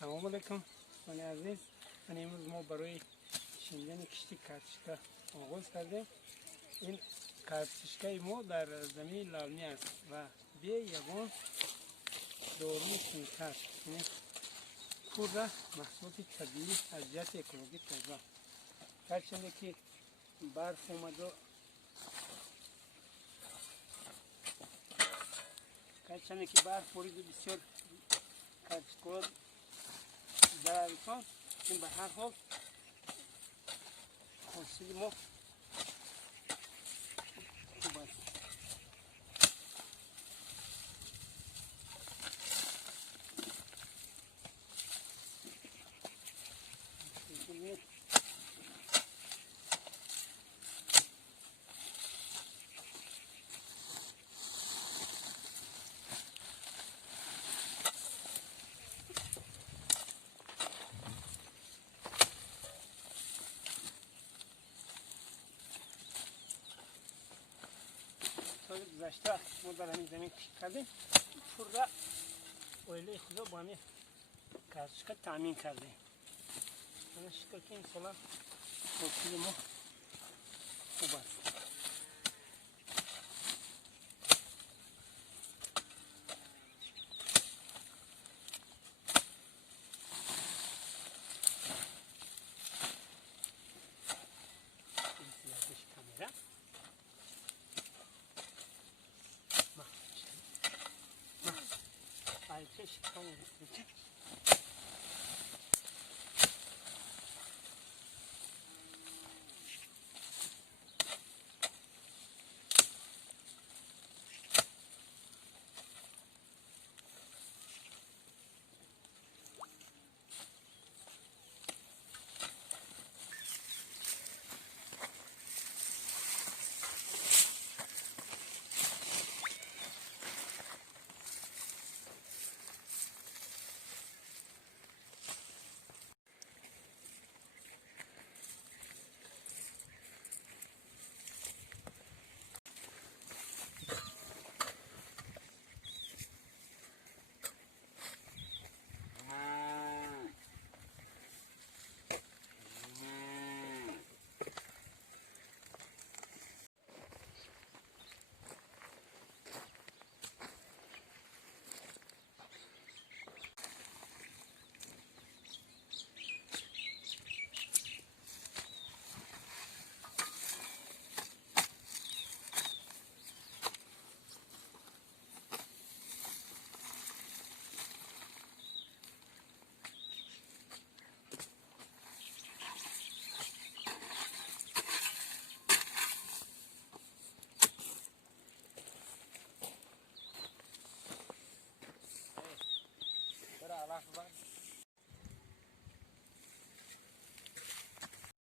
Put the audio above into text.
سلام علیکم دوستان عزیز. امروز ما برای شیندن کشتی کرچشکا آغاز کردیم. این کرچشکای ما در زمین لالنی است و به یگان داروی سنتر یعنی پور محصولات طبیعی از جهت اکولوژی تازه. هرچند که برف اومد هرچند که برف بارید بسیار کرچشکا ضرر رساند، این به هر حال حاصل ما خوب است. سال گذشته ما در همین زمین کشت کردیم، پور را اویله خدا با همین کرچشکا تامین کردیم. من شکر که این سال حاصل ما خوب است.